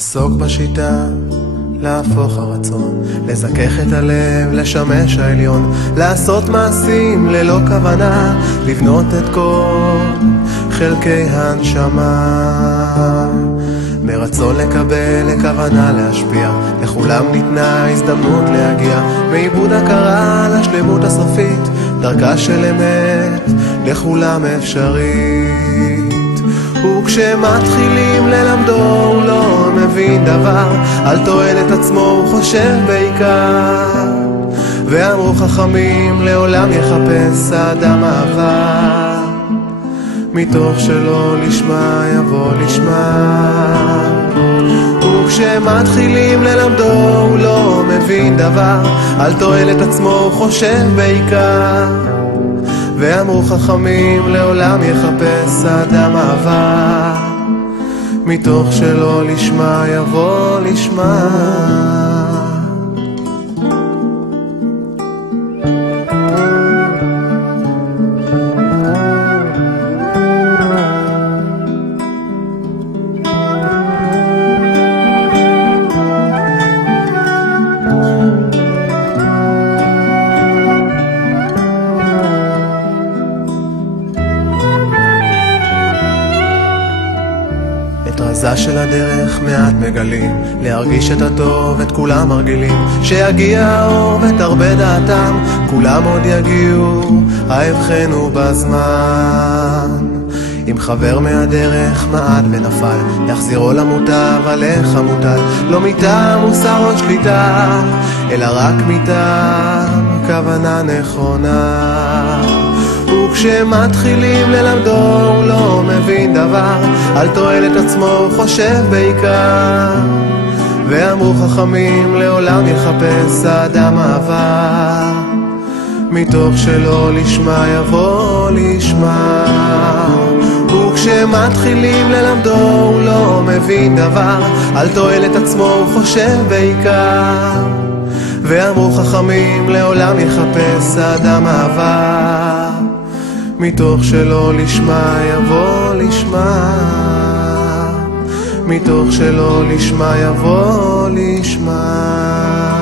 לעסוק בשיטה, להפוך הרצון, לזכך את הלב, לשמש העליון, לעשות מעשים ללא כוונה, לבנות את כל חלקי הנשמה. מרצון לקבל, לכוונה להשפיע, לכולם ניתנה הזדמנות להגיע, מעיבוד הכרה לשלמות הסופית, דרכה של אמת לכולם אפשרית. וכשמתחילים ללמדו הוא לא מבין דבר, על תועלת עצמו הוא חושב בעיקר. ואמרו חכמים לעולם יחפש האדם אהבה, מתוך שלא לשמה יבוא לשמה. וכשמתחילים ללמדו הוא לא מבין דבר, על תועלת עצמו הוא חושב בעיקר. ואמרו חכמים לעולם יחפש האדם אהבה, מתוך שלא לשמה יבוא לשמה. רזה של הדרך מעט מגלים, להרגיש את הטוב את כולם מרגילים, שיגיע האור ותרבה דעתם, כולם עוד יגיעו, ההבחנו בזמן. אם חבר מהדרך מעט ונפל, יחזירו למוטב עליך מוטל, לא מטעם מוסר או שליטה, אלא רק מטעם כוונה נכונה. וכשמתחילים ללמדו הוא לא מבין דבר, על תועלת עצמו הוא חושב בעיקר. ואמרו חכמים לעולם יחפש האדם אהבה, מתוך שלא לשמה יבוא לשמה. וכשמתחילים ללמדו הוא לא מבין דבר, על תועלת עצמו הוא חושב בעיקר. ואמרו חכמים לעולם יחפש האדם אהבה, מתוך שלא לשמה יבוא לשמה, מתוך שלא לשמה יבוא לשמה.